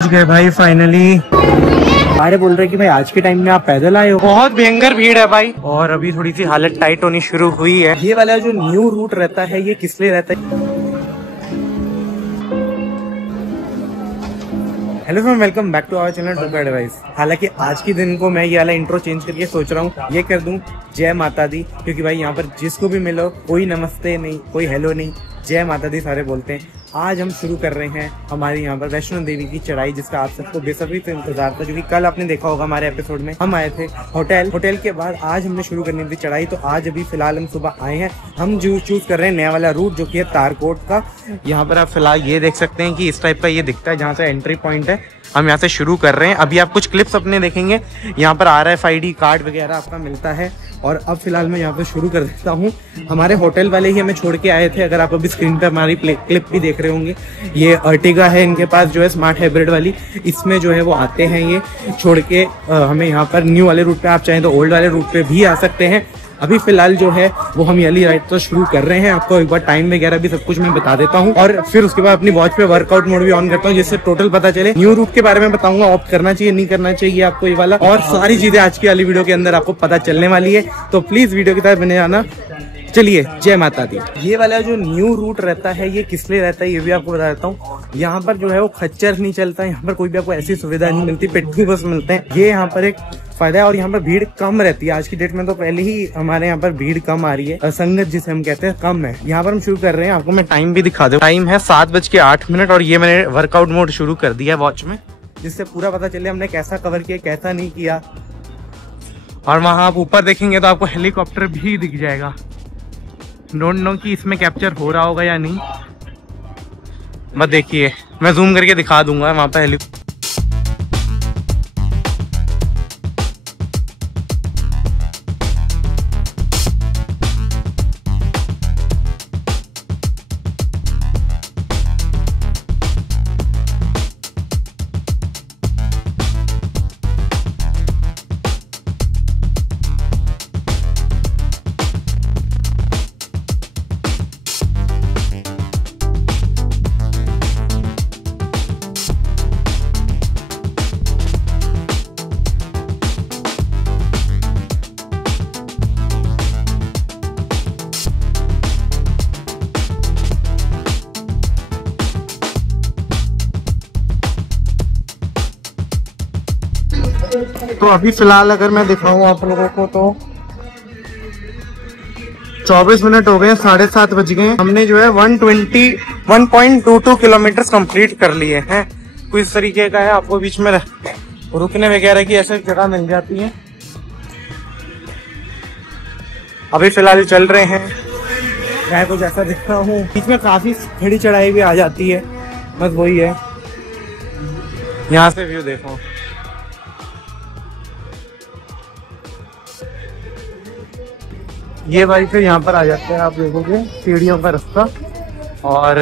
गए भाई फाइनली। अरे बोल रहे कि भाई आज के टाइम में आप पैदल आए हो। बहुत भयंकर भीड़ है भाई, और अभी थोड़ी सी हालत टाइट होनी शुरू हुई है। ये वाला जो न्यू रूट रहता है ये किस लिए रहता है? Hello friend, welcome back to our channel trip advice. हालांकि आज के दिन को मैं ये वाला इंट्रो चेंज करके सोच रहा हूँ ये कर दूं जय माता दी, क्योंकि भाई यहाँ पर जिसको भी मिलो कोई नमस्ते नहीं, कोई हेलो नहीं, जय माता दी सारे बोलते हैं। आज हम शुरू कर रहे हैं हमारे यहाँ पर वैष्णो देवी की चढ़ाई, जिसका आप सबको बेसब्री से इंतजार था, क्योंकि कल आपने देखा होगा हमारे एपिसोड में हम आए थे होटल के बाद आज हमने शुरू करनी थी चढ़ाई। तो आज अभी फिलहाल हम सुबह आए हैं, हम चूज कर रहे हैं नया वाला रूट जो कि है तारकोट का। यहाँ पर आप फिलहाल ये देख सकते हैं कि इस टाइप का ये दिखता है जहाँ से एंट्री पॉइंट है। हम यहाँ से शुरू कर रहे हैं। अभी आप कुछ क्लिप्स अपने देखेंगे, यहाँ पर RFID कार्ड वगैरह आपका मिलता है। और अब फिलहाल मैं यहाँ पे शुरू कर देता हूँ। हमारे होटल वाले ही हमें छोड़ के आए थे, अगर आप अभी स्क्रीन पे हमारी क्लिप भी देख रहे होंगे। ये अर्टिगा है इनके पास जो है स्मार्ट हाइब्रिड वाली, इसमें जो है वो आते हैं ये छोड़ के हमें यहाँ पर न्यू वाले रूट पे। आप चाहें तो ओल्ड वाले रूट पे भी आ सकते हैं। अभी फिलहाल जो है वो हम वाली राइड तो शुरू कर रहे हैं। आपको एक बार टाइम वगैरह भी सब कुछ मैं बता देता हूँ, और फिर उसके बाद अपनी वॉच पे वर्कआउट मोड भी ऑन करता हूँ, जिससे टोटल पता चले। न्यू रूट के बारे में बताऊंगा, ऑप्ट करना चाहिए नहीं करना चाहिए आपको ये वाला, और सारी चीजें आज की वाली वीडियो के अंदर आपको पता चलने वाली है। तो प्लीज वीडियो की तरफ बने जाना। चलिए, जय माता दी। ये वाला जो न्यू रूट रहता है ये किस लिए रहता है ये भी आपको बता देता हूँ। यहाँ पर जो है वो खच्चर नहीं चलता, यहाँ पर कोई भी आपको ऐसी सुविधा नहीं मिलती, पेट्रोल बस मिलते हैं। ये यहाँ पर एक फायदा है, और यहाँ पर भीड़ कम रहती है। आज की डेट में तो पहले ही हमारे यहाँ पर भीड़ कम आ रही है, संगत जिसे हम कहते हैं कम है। यहाँ पर हम शुरू कर रहे हैं, आपको मैं टाइम भी दिखा दूँ। टाइम है 7:08, और ये मैंने वर्कआउट मोड शुरू कर दिया है वॉच में, जिससे पूरा पता चले हमने कैसा कवर किया कैसा नहीं किया। और वहाँ आप ऊपर देखेंगे तो आपको हेलीकॉप्टर भी दिख जाएगा। डोंट नो कि इसमें कैप्चर हो रहा होगा या नहीं, बस देखिए मैं जूम करके दिखा दूंगा वहाँ पर हेलीकॉप्टर। तो अभी फिलहाल अगर मैं दिखाऊं आप लोगों को तो 24 मिनट हो गए, 7:30 बज गए। हमने जो है 121.22 किलोमीटर कंप्लीट कर लिए हैं। कुछ इस तरीके का है, आपको बीच में रुकने वगैरह की ऐसे जगह मिल जाती है। अभी फिलहाल चल रहे हैं, मैं कुछ ऐसा दिख रहा हूँ। बीच में काफी खड़ी चढ़ाई भी आ जाती है, बस वही है। यहाँ से व्यू देखो, ये भाई फिर यहाँ पर आ जाते हैं। आप देखोगे सीढ़ियों का रास्ता, और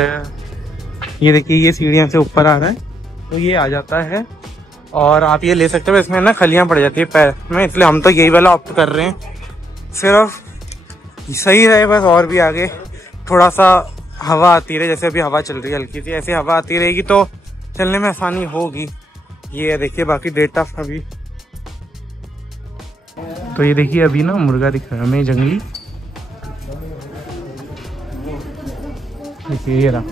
ये देखिए ये सीढ़ियाँ से ऊपर आ रहा है, तो ये आ जाता है। और आप ये ले सकते हो, इसमें ना खलियाँ पड़ जाती है पैर में, इसलिए हम तो यही वाला ऑप्ट कर रहे हैं। सिर्फ सही रहे बस, और भी आगे थोड़ा सा हवा आती रहे, जैसे अभी हवा चल रही है हल्की सी, ऐसी हवा आती रहेगी तो चलने में आसानी होगी। ये देखिए बाकी डेटा अभी तो ये देखिए अभी ना मुर्गा दिख रहा है हमें जंगली, देखिए ये रहा।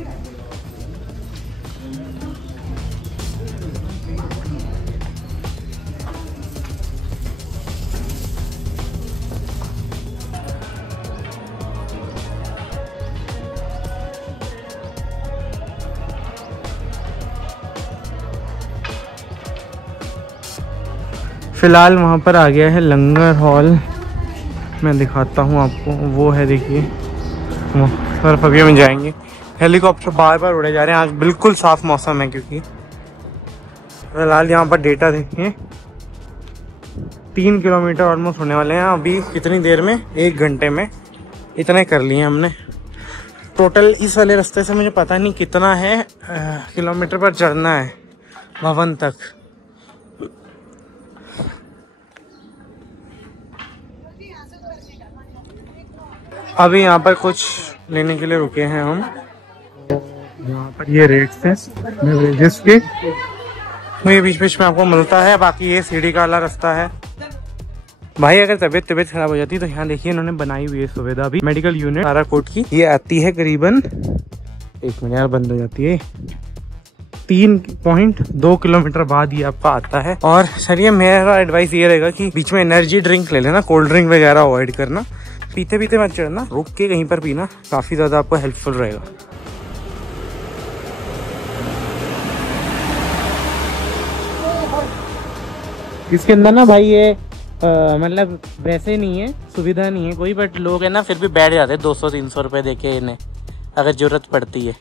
फिलहाल वहाँ पर आ गया है लंगर हॉल, मैं दिखाता हूँ आपको। वो है देखिए, तरफ अभी हम जाएंगे। हेलीकॉप्टर बार बार उड़े जा रहे हैं, आज बिल्कुल साफ मौसम है। क्योंकि फिलहाल यहाँ पर डेटा देखिए 3 किलोमीटर ऑलमोस्ट होने वाले हैं अभी। कितनी देर में? 1 घंटे में इतने कर लिए हमने टोटल। इस वाले रास्ते से मुझे पता नहीं कितना है किलोमीटर पर चढ़ना है भवन तक। अभी यहाँ पर कुछ लेने के लिए रुके हैं हम। यहाँ पर ये रेट्स हैं बेवरेजेस के, ये बीच बीच में आपको मिलता है। बाकी ये सीढ़ी का वाला रास्ता है भाई। अगर तबीयत खराब हो जाती है तो यहाँ देखिए इन्होंने बनाई हुई है सुविधा भी, मेडिकल यूनिट ताराकोट की। ये आती है करीबन, एक मिनट यार बंद हो जाती है, 3.2 किलोमीटर बाद ये आपका आता है। और सर ये मेरा एडवाइस ये रहेगा कि बीच में एनर्जी ड्रिंक ले लेना, कोल्ड ड्रिंक वगैरह अवॉइड करना, पीते पीते मत चढ़ना, रुक के कहीं पर पीना, काफी ज्यादा आपको हेल्पफुल रहेगा। इसके अंदर ना भाई ये मतलब वैसे नहीं है, सुविधा नहीं है कोई, बट लोग है ना फिर भी बैठ जाते हैं 200-300 रुपये देके इन्हें, अगर जरूरत पड़ती है।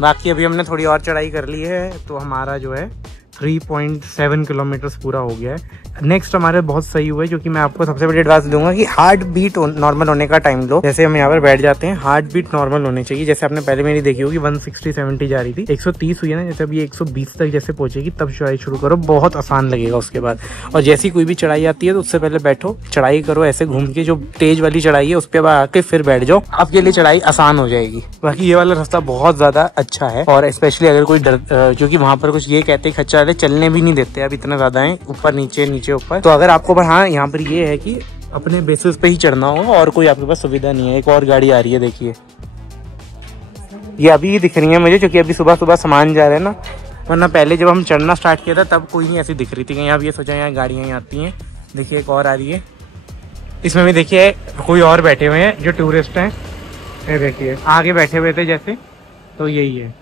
बाकी अभी हमने थोड़ी और चढ़ाई कर ली है तो हमारा जो है 3.7 किलोमीटर पूरा हो गया है। नेक्स्ट हमारे बहुत सही हुआ है, जो कि मैं आपको सबसे बड़ी एडवाइस दूंगा कि हार्ट बीट नॉर्मल होने का टाइम लो। जैसे हम यहाँ पर बैठ जाते हैं, हार्ट बीट नॉर्मल होनी चाहिए। जैसे आपने पहले मेरी देखी होगी 160-70 जा रही थी, 130 हुई है ना, जैसे अभी 120 तक जैसे पहुंचेगी तब चढ़ाई शुरू करो, बहुत आसान लगेगा उसके बाद। और जैसी कोई भी चढ़ाई आती है तो उससे पहले बैठो, चढ़ाई करो ऐसे घूम के, जो तेज वाली चढ़ाई है उस पर आके फिर बैठ जाओ, आपके लिए चढ़ाई आसान हो जाएगी। बाकी ये वाला रास्ता बहुत ज्यादा अच्छा है, और स्पेशली अगर कोई डर, जो कि वहाँ पर कुछ ये कहते हैं खच्चा वाले चलने भी नहीं देते, अब इतना ज्यादा है ऊपर नीचे नीचे ऊपर, तो अगर आपको, पर हाँ यहाँ पर ये है कि अपने बेसिस पे ही चढ़ना होगा और कोई आपके पास सुविधा नहीं है। एक और गाड़ी आ रही है देखिए, ये अभी दिख रही है मुझे, क्योंकि अभी सुबह सुबह सामान जा रहे हैं ना, वरना पहले जब हम चढ़ना स्टार्ट किया था तब कोई नहीं ऐसी दिख रही थी। यहाँ भी ये सोचा यहाँ गाड़ियाँ ही आती हैं। देखिए एक और आ रही है, इसमें भी देखिए कोई और बैठे हुए हैं जो टूरिस्ट हैं। ये देखिए आगे बैठे हुए थे जैसे, तो यही है।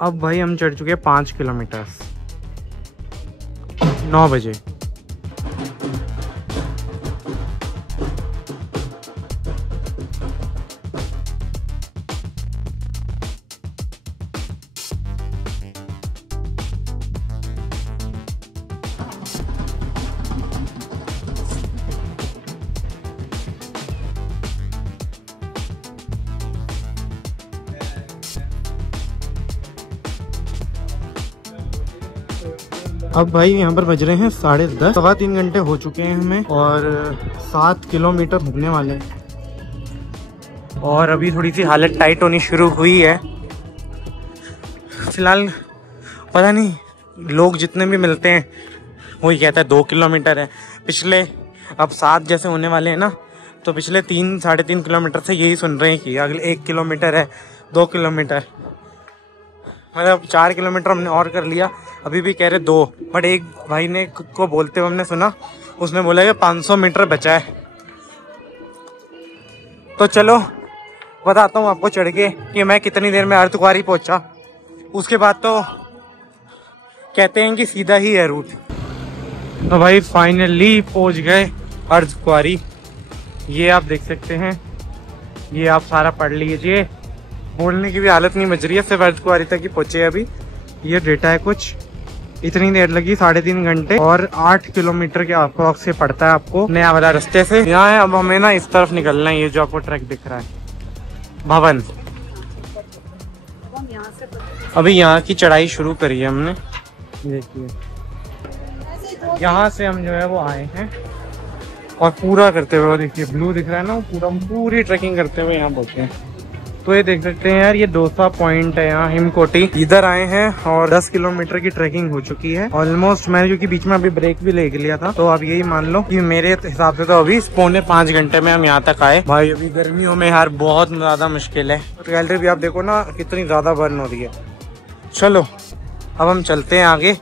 अब भाई हम चढ़ चुके हैं 5 किलोमीटर 9 बजे। अब भाई यहाँ पर बज रहे हैं 10:30, 3.25 घंटे हो चुके हैं हमें, और 7 किलोमीटर होने वाले हैं। और अभी थोड़ी सी हालत टाइट होनी शुरू हुई है। फिलहाल पता नहीं, लोग जितने भी मिलते हैं वही कहता है 2 किलोमीटर है। पिछले अब 7 जैसे होने वाले हैं ना, तो पिछले 3-3.5 किलोमीटर से यही सुन रहे हैं कि अगले 1 किलोमीटर है, 2 किलोमीटर, मतलब 4 किलोमीटर हमने और कर लिया, अभी भी कह रहे 2। बट एक भाई ने को बोलते हुए हमने सुना, उसने बोला कि 500 मीटर बचा है। तो चलो बताता हूँ आपको चढ़ के कि मैं कितनी देर में अर्धकुंवारी पहुंचा। उसके बाद तो कहते हैं कि सीधा ही है रूट। तो भाई फाइनली पहुंच गए अर्धकुंवारी। ये आप देख सकते हैं, ये आप सारा पढ़ लीजिए, बोलने की भी हालत नहीं बच रही है, सिर्फ अर्धकुंवारी तक ही पहुंचे अभी। ये डेटा है कुछ, इतनी देर लगी 3.5 घंटे, और 8 किलोमीटर के आसपास से पड़ता है आपको नया वाला रास्ते से। यहाँ है, अब हमें ना इस तरफ निकलना है, ये जो आपको ट्रैक दिख रहा है भवन। अभी यहाँ की चढ़ाई शुरू करी है हमने, देखिए यहाँ से हम जो है वो आए हैं, और पूरा करते हुए देखिए ब्लू दिख रहा है ना, पूरी ट्रैकिंग करते हुए यहाँ पहुंचे हैं। तो ये देख सकते हैं यार, ये दोसा पॉइंट है यहाँ हिमकोटी, इधर आए हैं और 10 किलोमीटर की ट्रैकिंग हो चुकी है ऑलमोस्ट। मैंने क्योंकि बीच में अभी ब्रेक भी ले लिया था, तो अब यही मान लो कि मेरे हिसाब से तो अभी 4.5 घंटे में हम यहाँ तक आए। भाई अभी गर्मियों में यार बहुत ज्यादा मुश्किल है, कैलोरी भी आप देखो ना कितनी ज्यादा बर्न हो रही है। चलो अब हम चलते हैं आगे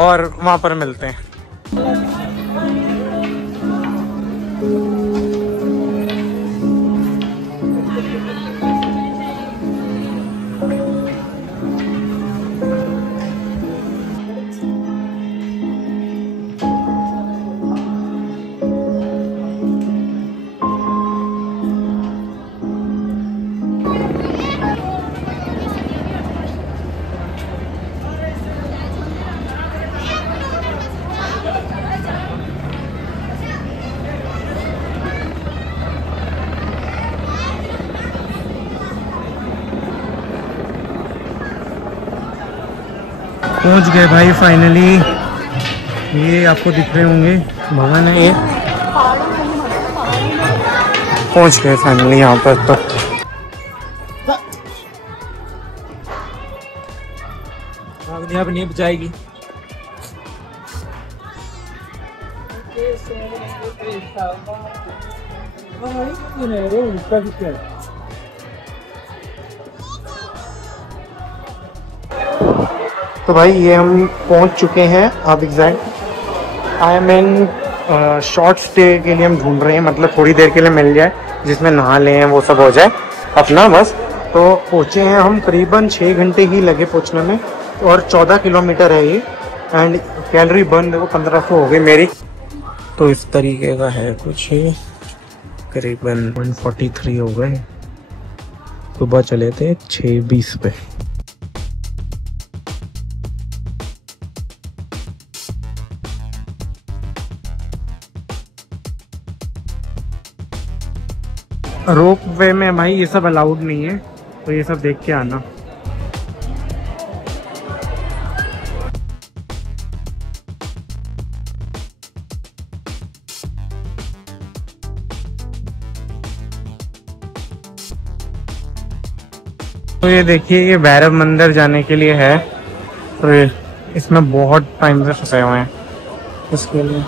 और वहां पर मिलते हैं। पहुंच गए भाई फाइनली ये आपको दिख रहे होंगे भवन है ये। पहुंच गए फाइनली यहाँ पर। तो अब नहीं बचाएगी। तो भाई ये हम पहुंच चुके हैं अब exact. I am in short stay के लिए हम ढूंढ रहे हैं, मतलब थोड़ी देर के लिए मिल जाए जिसमें नहा लें वो सब हो जाए अपना बस। तो पहुँचे हैं हम, करीबन 6 घंटे ही लगे पहुँचने में और 14 किलोमीटर है ये। एंड कैलोरी बर्न देखो 1500 हो गई मेरी। तो इस तरीके का है कुछ, करीबन 143 हो गए। सुबह चले थे 6:20 पे। रोप वे में भाई ये सब अलाउड नहीं है, तो ये सब देख के आना। तो ये देखिए ये भैरव मंदिर जाने के लिए है, तो इसमें बहुत टाइम से फंसे हुए हैं इसके लिए।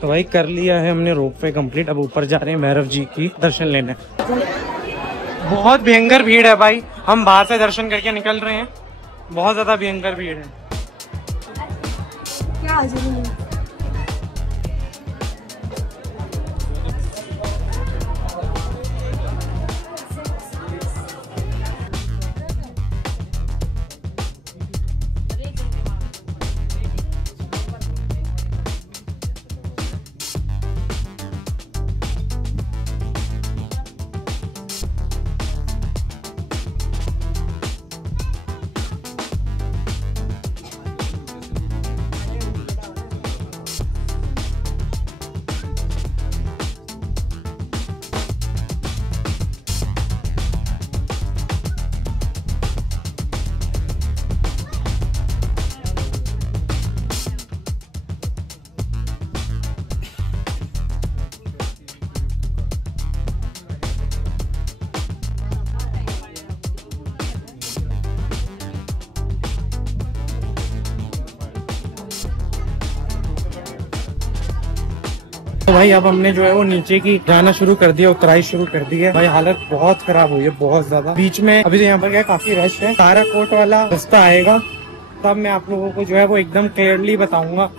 तो भाई कर लिया है हमने रोप वे कंप्लीट। अब ऊपर जा रहे हैं भैरव जी की दर्शन लेने। बहुत भयंकर भीड़ है भाई, हम बाहर से दर्शन करके निकल रहे हैं, बहुत ज्यादा भयंकर भीड़ है। क्या तो भाई अब हमने जो है वो नीचे की जाना शुरू कर दिया, उतराई शुरू कर दी है। भाई हालत बहुत खराब हुई है, बहुत ज्यादा। बीच में अभी तो यहाँ पर क्या काफी रश है। ताराकोट वाला रास्ता आएगा तब मैं आप लोगों को जो है वो एकदम क्लियरली बताऊंगा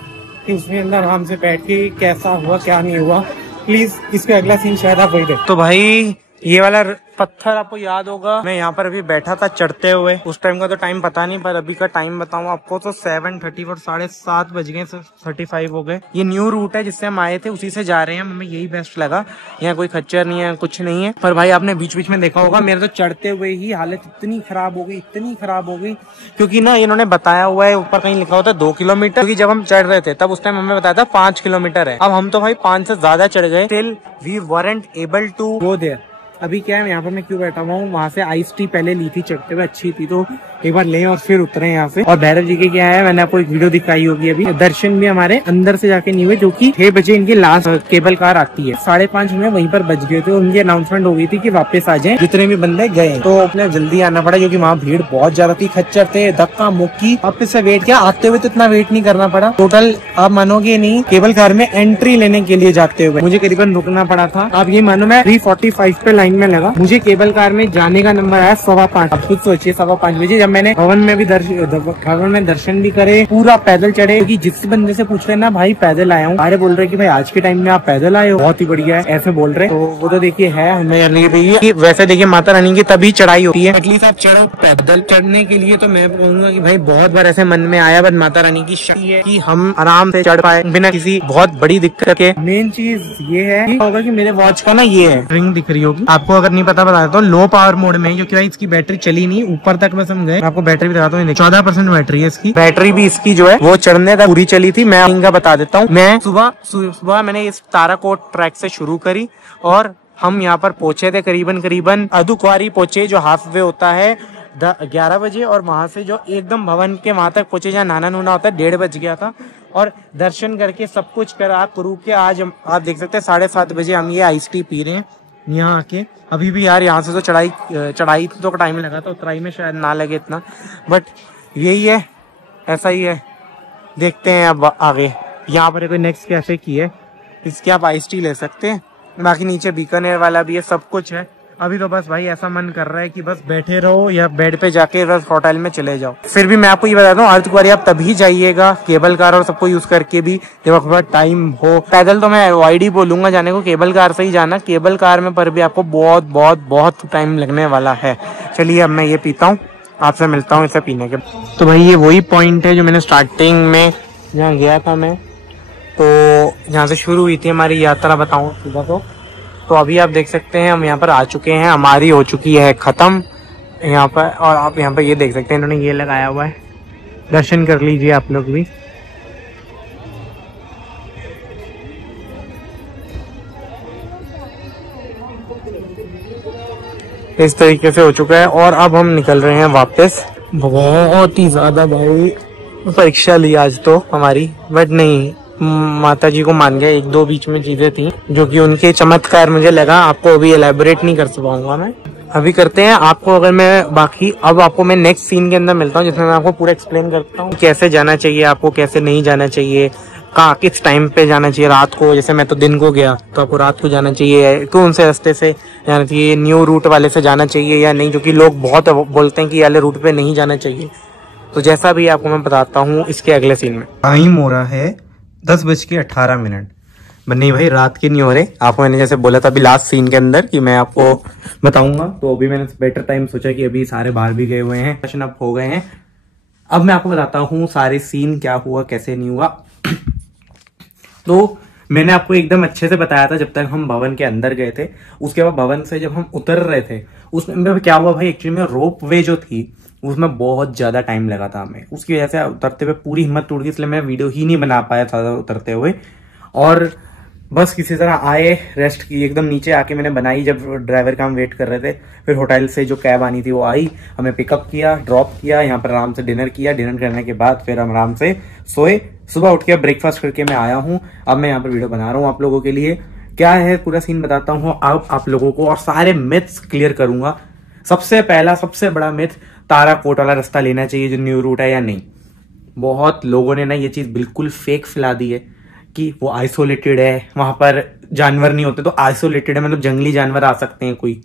कि उसमें अंदर आराम से बैठ के कैसा हुआ क्या नहीं हुआ। प्लीज इसका अगला सीन शायद आप वही देखें। तो भाई ये वाला पत्थर आपको याद होगा, मैं यहाँ पर अभी बैठा था चढ़ते हुए। उस टाइम का तो टाइम पता नहीं, पर अभी का टाइम बताऊँ आपको तो 7:30 और 7:30 बज गए, 35 हो गए। ये न्यू रूट है जिससे हम आए थे, उसी से जा रहे हैं। हमें यही बेस्ट लगा, यहाँ कोई खच्चर नहीं है, कुछ नहीं है। पर भाई आपने बीच बीच में देखा होगा मेरे तो चढ़ते हुए ही हालत इतनी खराब हो गई, इतनी खराब हो गई, क्योंकि ना इन्होंने बताया हुआ है ऊपर कहीं लिखा होता है 2 किलोमीटर, क्योंकि जब हम चढ़ रहे थे तब उस टाइम हमें बताया था 5 किलोमीटर है। अब हम तो भाई 5 से ज्यादा चढ़ गए, till we weren't able to go there. अभी क्या है, यहाँ पर मैं क्यों बैठा हुआ हूँ, वहाँ से आइस टी पहले ली थी चढ़ते हुए, अच्छी थी, तो एक बार लें और फिर उतरे यहाँ से। और भैरव जी के क्या है, मैंने आपको एक वीडियो दिखाई होगी अभी, दर्शन भी हमारे अंदर से जाके नहीं हुए, जो कि 6 बजे इनकी लास्ट केबल कार आती है। 5:30 में वहीं पर बज गए थे, उनकी अनाउंसमेंट हो गई थी कि वापस आ जाएं जितने भी बंदे गए। तो अपने जल्दी आना पड़ा क्योंकि वहाँ भीड़ बहुत ज्यादा थी, खच्चर थे, धक्का मुक्की। वापस से वेट किया, आते हुए तो इतना वेट नहीं करना पड़ा। टोटल आप मानोगे नहीं, केबल कार में एंट्री लेने के लिए जाते हुए मुझे करीबन रुकना पड़ा था। आप ये मानो मैं 3:45 पे लाइन में लगा। मुझे केबल कार में जाने का नंबर आया 5:15। आप खुद सोचिए 5:15 बजे जब मैंने भवन में भी भवन में दर्शन भी करे, पूरा पैदल चढ़े, क्योंकि जिस बंदे से पूछ रहे ना भाई पैदल आया हूँ, सारे बोल रहे कि भाई आज के टाइम में आप पैदल आए हो, बहुत ही बढ़िया है, ऐसे बोल रहे। तो वो तो देखिए है हमें, वैसे देखिए माता रानी की तभी चढ़ाई होती है, एटलीस्ट आप चढ़ो। पैदल चढ़ने के लिए तो मैं कहूंगा कि भाई बहुत बार ऐसे मन में आया, बट माता रानी की शक्ति है कि हम आराम से चढ़ पाए बिना किसी बहुत बड़ी दिक्कत के। मेन चीज ये है होगा कि मेरे वॉच का ना ये है रिंग दिख रही होगी आपको, अगर नहीं पता बता देता हूँ, लो पावर मोड में, क्योंकि भाई इसकी बैटरी चली नहीं ऊपर तक, बस हम गए। आपको बैटरी भी बताता हूँ, 14% बैटरी है इसकी। बैटरी भी इसकी जो है वो चढ़ने तक पूरी चली थी। मैं इनका बता देता हूँ, मैं सुबह मैंने इस ताराकोट ट्रैक से शुरू करी और हम यहाँ पर पहुंचे थे करीबन अदुक्वारी पहुंचे, जो हाफ वे होता है 11 बजे, और वहां से जो एकदम भवन के वहां तक पहुंचे जहाँ नाना नूना होता है 1:30 बज गया था। और दर्शन करके सब कुछ करा करू के आज आप देख सकते हैं 7:30 बजे हम ये आइस टी पी रहे हैं यहाँ आके। अभी भी यार यहाँ से तो चढ़ाई तो टाइम लगा था, उतराई में शायद ना लगे इतना, बट यही है, ऐसा ही है। देखते हैं अब आगे। यहाँ पर कोई नेक्स्ट कैफे की है, इसके आप आइस टी ले सकते हैं, बाकी नीचे बीकानेर वाला भी है, सब कुछ है। अभी तो बस भाई ऐसा मन कर रहा है कि बस बैठे रहो या बेड पे जाके बस होटल में चले जाओ। फिर भी मैं आपको ये बताता हूँ, अर्धकुंवारी आप तभी जाइएगा केबल कार और सबको यूज करके भी जब आपके पास टाइम हो। पैदल तो मैं अवॉइड ही बोलूंगा जाने को, केबल कार से ही जाना। केबल कार में पर भी आपको बहुत बहुत बहुत टाइम लगने वाला है। चलिए अब मैं ये पीता हूँ, आपसे मिलता हूँ इसे पीने के। तो भाई ये वही पॉइंट है जो मैंने स्टार्टिंग में जहाँ गया था मैं, तो यहाँ से शुरू हुई थी हमारी यात्रा, बताऊँ सीधा तो अभी आप देख सकते हैं हम यहाँ पर आ चुके हैं, हमारी हो चुकी है खत्म यहाँ पर। और आप यहाँ पर ये देख सकते हैं, इन्होंने ये लगाया हुआ है, दर्शन कर लीजिए आप लोग भी। इस तरीके से हो चुका है और अब हम निकल रहे हैं वापस। बहुत ही ज्यादा भाई परीक्षा ली आज तो हमारी, बट नहीं, माता जी को मान गया। एक दो बीच में चीजें थी जो कि उनके चमत्कार मुझे लगा, आपको अभी एलैबोरेट नहीं कर पाऊंगा मैं। अभी करते हैं आपको, अगर मैं बाकी अब आपको मैं नेक्स्ट सीन के अंदर मिलता हूँ, जिसमें मैं आपको पूरा एक्सप्लेन करता हूँ कैसे जाना चाहिए आपको, कैसे नहीं जाना चाहिए, कहाँ किस टाइम पे जाना चाहिए। रात को, जैसे मैं तो दिन को गया, तो आपको रात को जाना चाहिए, कौन से रास्ते से जाना चाहिए, न्यू रूट वाले से जाना चाहिए या नहीं, जो कि लोग बहुत बोलते हैं कि वाले रूट पे नहीं जाना चाहिए। तो जैसा भी आपको मैं बताता हूँ इसके अगले सीन में। टाइम हो रहा है 10:18। बट नहीं भाई, रात के नहीं हो रहे। आपको मैंने जैसे बोला था अभी लास्ट सीन के अंदर कि मैं आपको बताऊंगा, तो अभी मैंने बेटर टाइम सोचा कि अभी सारे बाहर भी गए हुए हैं, दर्शन अप हो गए हैं। अब मैं आपको बताता हूँ सारे सीन क्या हुआ कैसे नहीं हुआ। तो मैंने आपको एकदम अच्छे से बताया था जब तक हम भवन के अंदर गए थे। उसके बाद भवन से जब हम उतर रहे थे उसमें क्या हुआ भाई, एक्चुअली में रोप वे जो थी उसमें बहुत ज्यादा टाइम लगा था हमें। उसकी वजह से उतरते हुए पूरी हिम्मत टूट गई, इसलिए मैं वीडियो ही नहीं बना पाया था उतरते हुए। और बस किसी तरह आए, रेस्ट की, एकदम नीचे आके मैंने बनाई जब ड्राइवर का हम वेट कर रहे थे। फिर होटल से जो कैब आनी थी वो आई, हमें पिकअप किया, ड्रॉप किया, यहाँ पर आराम से डिनर किया। डिनर करने के बाद फिर हम आराम से सोए। सुबह उठ के ब्रेकफास्ट करके मैं आया हूँ। अब मैं यहाँ पर वीडियो बना रहा हूँ आप लोगों के लिए। क्या है पूरा सीन बताता हूँ अब आप लोगों को, और सारे मिथ्स क्लियर करूंगा। सबसे पहला सबसे बड़ा मिथ, ताराकोट वाला रास्ता लेना चाहिए जो न्यू रूट है या नहीं। बहुत लोगों ने ना ये चीज बिल्कुल फेक फैला दी है कि वो आइसोलेटेड है, वहां पर जानवर नहीं होते। तो आइसोलेटेड है मतलब जंगली जानवर आ सकते हैं कोई,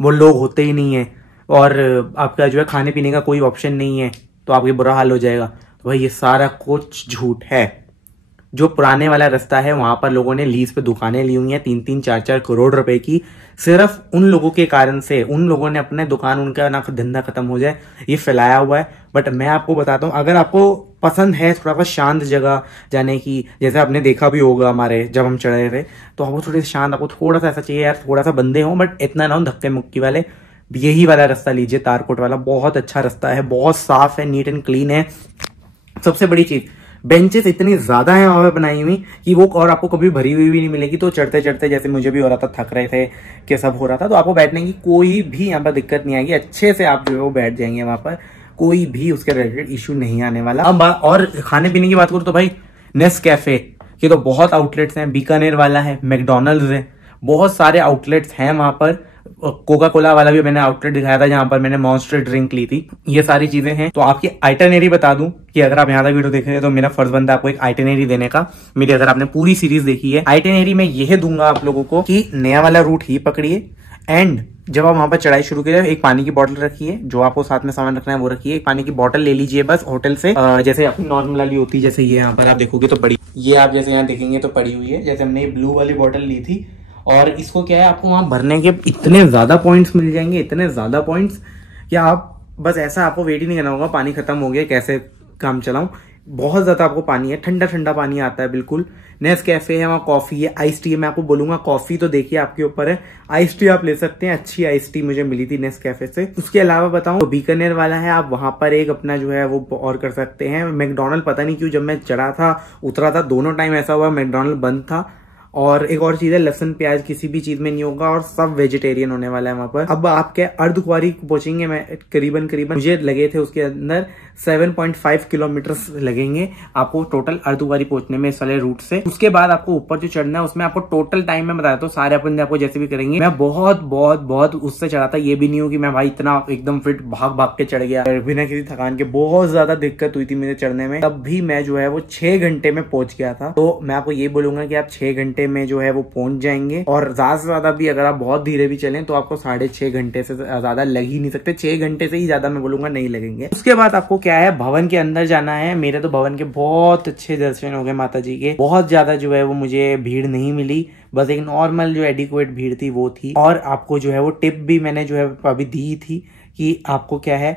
वो लोग होते ही नहीं है, और आपका जो है खाने पीने का कोई ऑप्शन नहीं है, तो आपके बुरा हाल हो जाएगा। तो भाई ये सारा कुछ झूठ है। जो पुराने वाला रास्ता है वहां पर लोगों ने लीज पे दुकानें ली हुई हैं 3-3, 4-4 करोड़ रुपए की, सिर्फ उन लोगों के कारण से। उन लोगों ने अपने दुकान, उनका ना धंधा खत्म हो जाए ये फैलाया हुआ है। बट मैं आपको बताता हूँ, अगर आपको पसंद है थोड़ा सा शांत जगह जाने की, जैसे आपने देखा भी होगा हमारे जब हम चढ़े थे, तो आपको थोड़ी शांत, आपको थोड़ा सा ऐसा चाहिए यार, थोड़ा सा बंदे हो बट इतना ना हो धक्के मुक्की वाले, यही वाला रास्ता लीजिए, तारकोट वाला। बहुत अच्छा रास्ता है, बहुत साफ है, नीट एंड क्लीन है। सबसे बड़ी चीज, बेंचेस इतनी ज्यादा है वहां पे बनाई हुई कि वो और आपको कभी भरी हुई भी नहीं मिलेगी। तो चढ़ते चढ़ते जैसे मुझे भी हो रहा था, थक रहे थे कि सब हो रहा था, तो आपको बैठने की कोई भी यहाँ पर दिक्कत नहीं आएगी। अच्छे से आप जो है वो बैठ जाएंगे वहां पर, कोई भी उसके रिलेटेड इश्यू नहीं आने वाला। अब और खाने पीने की बात करूँ तो भाई नेस्कैफे के तो बहुत आउटलेट्स हैं, बीकानेर वाला है, मैकडोनल्ड्स है, बहुत सारे आउटलेट्स हैं वहां पर। कोका कोला वाला भी मैंने आउटलेट दिखाया था जहां पर मैंने मॉन्स्टर ड्रिंक ली थी। ये सारी चीजें हैं। तो आपकी आइटनरी बता दूं कि अगर आप यहाँ तक वीडियो देख रहे हैं तो मेरा फर्ज बनता है आपको एक आइटनरी देने का। मेरी अगर आपने पूरी सीरीज देखी है, आइटनरी में यह दूंगा आप लोगों को कि नया वाला रूट ही पकड़िए, एंड जब आप वहां पर चढ़ाई शुरू करें, एक पानी की बोतल रखिए, जो आपको साथ में सामान रखना है वो रखिए, एक पानी की बोतल ले लीजिए बस होटल से, जैसे अपनी नॉर्मल वाली होती है, जैसे ये यहाँ पर आप देखोगे तो पड़ी, ये आप जैसे यहाँ देखेंगे तो पड़ी हुई है, जैसे हमने ये ब्लू वाली बोतल ली थी। और इसको क्या है, आपको वहां भरने के इतने ज्यादा पॉइंट्स मिल जाएंगे, इतने ज्यादा पॉइंट्स कि आप बस ऐसा आपको वेट ही नहीं करना होगा पानी खत्म हो गया कैसे काम चलाऊं। बहुत ज्यादा आपको पानी है, ठंडा ठंडा पानी आता है बिल्कुल। नेस्कैफे है, वहाँ कॉफी है, आइस टी है। मैं आपको बोलूंगा कॉफी तो देखिए आपके ऊपर है, आइस टी आप ले सकते हैं, अच्छी आइस टी मुझे मिली थी नेस्कैफे से। उसके अलावा बताऊं तो बीकानेर वाला है, आप वहां पर एक अपना जो है वो और कर सकते हैं। मैकडोनल्ड पता नहीं क्यों जब मैं चढ़ा था उतरा था दोनों टाइम ऐसा हुआ मैकडोनल्ड बंद था। और एक और चीज है, लहसुन प्याज किसी भी चीज में नहीं होगा और सब वेजिटेरियन होने वाला है वहां पर। अब आप क्या अर्धकुंवारी पहुंचेंगे, मैं करीबन मुझे लगे थे उसके अंदर 7.5 किलोमीटर लगेंगे आपको टोटल अर्धकुंवारी पहुंचने में इस वाले रूट से। उसके बाद आपको ऊपर जो चढ़ना है उसमें आपको टोटल टाइम में बताया तो सारे अपन आपको जैसे भी करेंगे। मैं बहुत बहुत बहुत उससे चढ़ा था, ये भी नहीं हो कि मैं भाई इतना एकदम फिट भाग भाग के चढ़ गया बिना किसी थकान के। बहुत ज्यादा दिक्कत हुई थी मुझे चढ़ने में, तब भी मैं जो है वो 6 घंटे में पहुंच गया था। तो मैं आपको ये बोलूंगा कि आप 6 घंटे में जो है वो पहुंच जाएंगे। और ज्यादा से ज्यादा भी अगर आप बहुत धीरे भी चलें तो आपको 6.5 घंटे से ज्यादा लग ही नहीं सकते, 6 घंटे से ही ज्यादा मैं बोलूंगा नहीं लगेंगे। उसके बाद आपको क्या है, भवन के अंदर जाना है। मेरे तो भवन के बहुत अच्छे दर्शन हो गए माता जी के, बहुत ज्यादा जो है वो मुझे भीड़ नहीं मिली, बस एक नॉर्मल जो एडिक्वेट भीड़ थी वो थी। और आपको जो है वो टिप भी मैंने जो है अभी दी थी कि आपको क्या है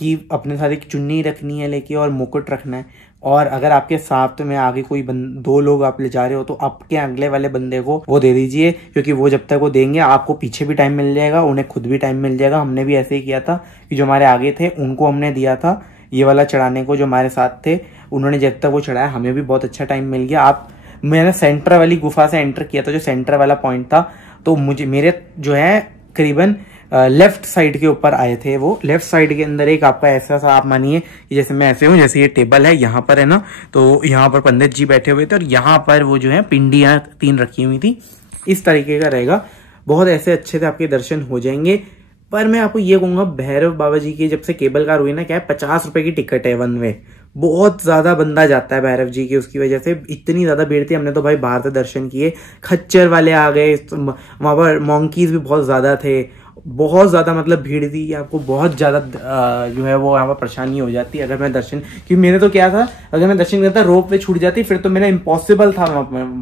कि अपने साथ एक चुन्नी रखनी है लेके और मुकुट रखना है। और अगर आपके साथ में आगे कोई 2 लोग आप ले जा रहे हो तो आपके अगले वाले बंदे को वो दे दीजिए, क्योंकि वो जब तक वो देंगे आपको पीछे भी टाइम मिल जाएगा, उन्हें खुद भी टाइम मिल जाएगा। हमने भी ऐसे ही किया था कि जो हमारे आगे थे उनको हमने दिया था ये वाला चढ़ाने को, जो हमारे साथ थे उन्होंने जब तक वो चढ़ाया हमें भी बहुत अच्छा टाइम मिल गया। मैंने सेंटर वाली गुफा से एंटर किया था, जो सेंटर वाला पॉइंट था, तो मुझे मेरे जो है करीबन लेफ्ट साइड के ऊपर आए थे। वो लेफ्ट साइड के अंदर एक आपका ऐसा सा, आप मानिए कि जैसे मैं ऐसे हूँ, जैसे ये टेबल है यहाँ पर है ना, तो यहाँ पर पंडित जी बैठे हुए थे और यहाँ पर वो जो है पिंडियाँ 3 रखी हुई थी, इस तरीके का रहेगा। बहुत ऐसे अच्छे से आपके दर्शन हो जाएंगे। पर मैं आपको ये कहूंगा, भैरव बाबा जी की जब से केबल कार हुई ना, क्या है 50 रुपए की टिकट है वन वे। बहुत ज्यादा बंदा जाता है भैरव जी की, उसकी वजह से इतनी ज्यादा भीड़ थी। हमने तो भाई बाहर से दर्शन किए, खच्चर वाले आ गए, वहां पर मॉन्कीज भी बहुत ज्यादा थे, बहुत ज्यादा मतलब भीड़ थी। आपको बहुत ज्यादा जो है वो यहाँ पर परेशानी हो जाती है अगर मैं दर्शन, क्योंकि मेरे तो क्या था, अगर मैं दर्शन करता रोप वे छूट जाती फिर तो मेरा इम्पॉसिबल था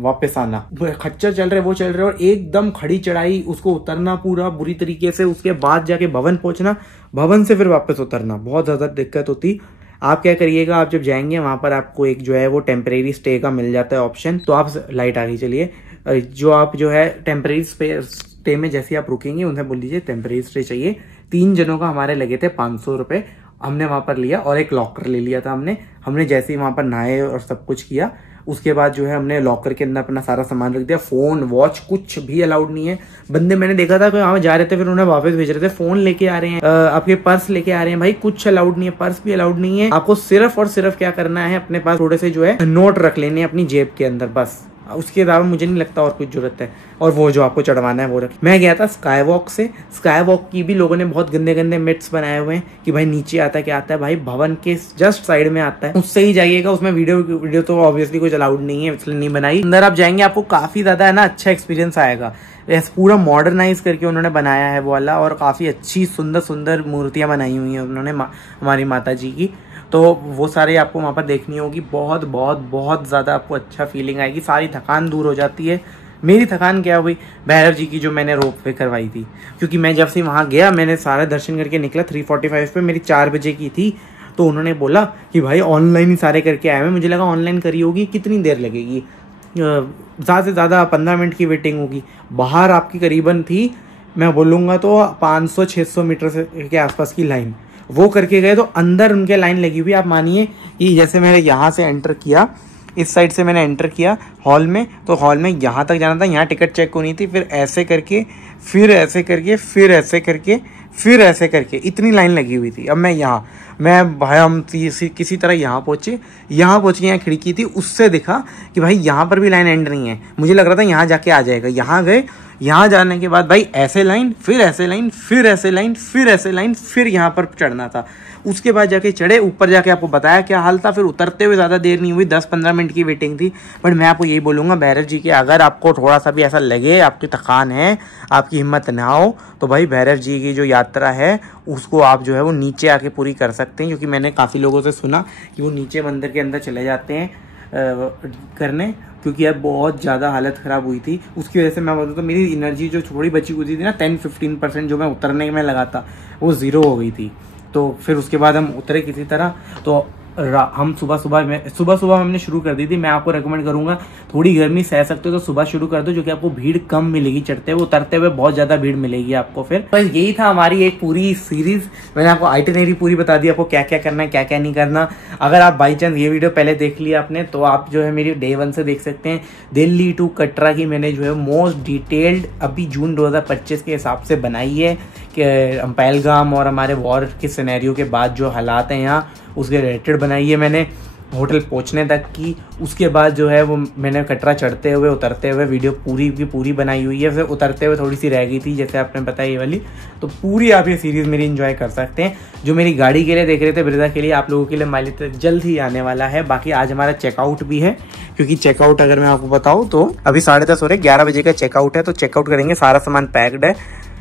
वापस आना। खच्चर चल रहे वो चल रहे और एकदम खड़ी चढ़ाई, उसको उतरना पूरा बुरी तरीके से, उसके बाद जाके भवन पहुंचना, भवन से फिर वापस उतरना, बहुत ज्यादा दिक्कत होती। आप क्या करिएगा, आप जब जाएंगे वहां पर आपको एक जो है वो टेम्परेरी स्टे का मिल जाता है ऑप्शन। तो आप लाइट आ गई, चलिए, जो आप जो है टेम्परेरी स्टे में जैसे आप रुकेंगे उन्हें बोल दीजिए टेम्परेरी स्टे चाहिए। 3 जनों का हमारे लगे थे 500 रुपए, हमने वहां पर लिया और एक लॉकर ले लिया था हमने जैसे ही वहां पर नहाए और सब कुछ किया, उसके बाद जो है हमने लॉकर के अंदर अपना सारा सामान रख दिया। फोन वॉच कुछ भी अलाउड नहीं है। बंदे मैंने देखा था कि वहां जा रहे थे फिर उन्हें वापस भेज रहे थे, फोन लेके आ रहे हैं, आपके पर्स लेके आ रहे हैं, भाई कुछ अलाउड नहीं है, पर्स भी अलाउड नहीं है। आपको सिर्फ और सिर्फ क्या करना है, अपने पास थोड़े से जो है नोट रख लेने हैं अपनी जेब के अंदर, बस उसके अलावा मुझे नहीं लगता और कुछ जरूरत है। और वो जो आपको चढ़वाना है वो रख। मैं गया था स्काई वॉक से, स्काई वॉक की भी लोगों ने बहुत गंदे गंदे मिट्स बनाए हुए हैं कि भाई नीचे आता है, क्या आता है, भाई भवन के जस्ट साइड में आता है, उससे ही जाइएगा। उसमें वीडियो तो ऑब्वियसली कुछ अलाउड नहीं है, इसलिए नहीं बनाई। अंदर आप जाएंगे आपको काफी ज्यादा है ना अच्छा एक्सपीरियंस आएगा। पूरा मॉडर्नाइज करके उन्होंने बनाया है वो वाला, और काफी अच्छी सुंदर सुंदर मूर्तियां बनाई हुई हैं उन्होंने हमारी माता जी की, तो वो सारे आपको वहाँ पर देखनी होगी। बहुत बहुत बहुत ज़्यादा आपको अच्छा फीलिंग आएगी, सारी थकान दूर हो जाती है। मेरी थकान क्या हुई, भैरव जी की जो मैंने रोप वे करवाई थी, क्योंकि मैं जब से वहाँ गया मैंने सारा दर्शन करके निकला 3:45 पे, मेरी 4 बजे की थी। तो उन्होंने बोला कि भाई ऑनलाइन ही सारे करके आए हैं। मुझे लगा ऑनलाइन करी होगी, कितनी देर लगेगी, ज़्यादा से ज़्यादा 15 मिनट की वेटिंग होगी। बाहर आपकी करीबन थी, मैं बोलूँगा तो 500-600 मीटर के आसपास की लाइन, वो करके गए। तो अंदर उनके लाइन लगी हुई, आप मानिए कि जैसे मैंने यहाँ से एंटर किया, इस साइड से मैंने एंटर किया हॉल में, तो हॉल में यहाँ तक जाना था, यहाँ टिकट चेक होनी थी, फिर ऐसे करके, फिर ऐसे करके, फिर ऐसे करके, फिर ऐसे करके, इतनी लाइन लगी हुई थी। अब मैं भाई हम किसी तरह यहाँ पहुँचे, यहाँ पहुँच के यहाँ खिड़की थी, उससे दिखा कि भाई यहाँ पर भी लाइन एंड नहीं है। मुझे लग रहा था यहाँ जाके आ जाएगा, यहाँ गए यहाँ जाने के बाद भाई ऐसे लाइन, फिर ऐसे लाइन, फिर ऐसे लाइन, फिर ऐसे लाइन, फिर यहाँ पर चढ़ना था। उसके बाद जाके चढ़े, ऊपर जाके आपको बताया क्या हाल था। फिर उतरते हुए ज़्यादा देर नहीं हुई, 10-15 मिनट की वेटिंग थी। बट मैं आपको यही बोलूँगा भैरव जी के, अगर आपको थोड़ा सा भी ऐसा लगे, आपकी थकान है, आपकी हिम्मत ना हो, तो भाई भैरव जी की जो यात्रा है उसको आप जो है वो नीचे आके पूरी कर सकते हैं। क्योंकि मैंने काफ़ी लोगों से सुना कि वो नीचे मंदिर के अंदर चले जाते हैं करने, क्योंकि यार बहुत ज़्यादा हालत ख़राब हुई थी। उसकी वजह से मैं बोलूँ तो मेरी एनर्जी जो थोड़ी बची हुई थी ना, 10-15% जो मैं उतरने में लगा था, वो ज़ीरो हो गई थी। तो फिर उसके बाद हम उतरे किसी तरह। तो हम सुबह हमने शुरू कर दी थी। मैं आपको रेकमेंड करूंगा, थोड़ी गर्मी सह सकते हो तो सुबह शुरू कर दो, जो कि आपको भीड़ कम मिलेगी। चढ़ते हुए उतरते हुए बहुत ज्यादा भीड़ मिलेगी आपको। फिर बस यही था हमारी एक पूरी सीरीज। मैंने आपको आइटिनरी पूरी बता दी, आपको क्या क्या करना है, क्या क्या नहीं करना। अगर आप बाई चांस ये वीडियो पहले देख लिया आपने, तो आप जो है मेरी Day 1 से देख सकते हैं। दिल्ली टू कटरा की मैंने जो है मोस्ट डिटेल्ड अभी जून 2025 के हिसाब से बनाई है, कि पहलगाम और हमारे वॉर के सिनेरियो के बाद जो हालात हैं यहाँ, उसके रिलेटेड बनाई है मैंने, होटल पहुँचने तक की। उसके बाद जो है वो मैंने कटरा चढ़ते हुए उतरते हुए वीडियो पूरी की पूरी बनाई हुई है। फिर उतरते हुए थोड़ी सी रह गई थी, जैसे आपने बताया ये वाली। तो पूरी आप ये सीरीज़ मेरी एंजॉय कर सकते हैं। जो मेरी गाड़ी के लिए देख रहे थे, ब्रेजा के लिए, आप लोगों के लिए माइलेज जल्द ही आने वाला है। बाकी आज हमारा चेकआउट भी है, क्योंकि चेकआउट अगर मैं आपको बताऊँ तो अभी 10:30 हो रहे, 11 बजे का चेकआउट है। तो चेकआउट करेंगे, सारा सामान पैक्ड है,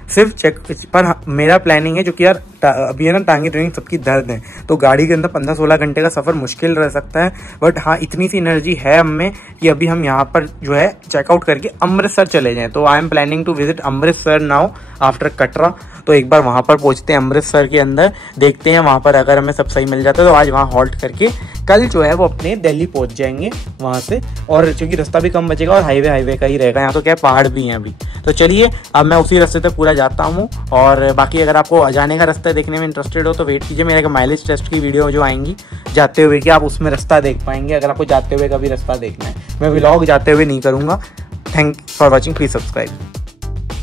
सिर्फ चेक पर मेरा प्लानिंग है, जो कि यार अभी है ना, टांगे ट्रेनिंग सबकी दर्द है, तो गाड़ी के अंदर 15-16 घंटे का सफ़र मुश्किल रह सकता है। बट हाँ, इतनी सी एनर्जी है हम में कि अभी हम यहाँ पर जो है चेकआउट करके अमृतसर चले जाएं। तो I am planning to visit Amritsar now after Katra. तो एक बार वहाँ पर पहुँचते हैं अमृतसर के अंदर, देखते हैं वहाँ पर अगर हमें सब सही मिल जाता है तो आज वहाँ हॉल्ट करके कल जो है वो अपने दिल्ली पहुँच जाएंगे वहाँ से। और क्योंकि रास्ता भी कम बचेगा और हाईवे का ही रहेगा, यहाँ तो क्या पहाड़ भी हैं अभी। तो चलिए अब मैं उसी रास्ते तक पूरा जाता हूँ। और बाकी अगर आपको जाने का रास्ता देखने में इंटरेस्टेड हो तो वेट कीजिए, मेरे माइलेज टेस्ट की वीडियो जो आएंगी जाते हुए, कि आप उसमें रास्ता देख पाएंगे, अगर आपको जाते हुए कभी रास्ता देखना है। मैं व्लॉग जाते हुए नहीं करूँगा। Thank for watching, please subscribe.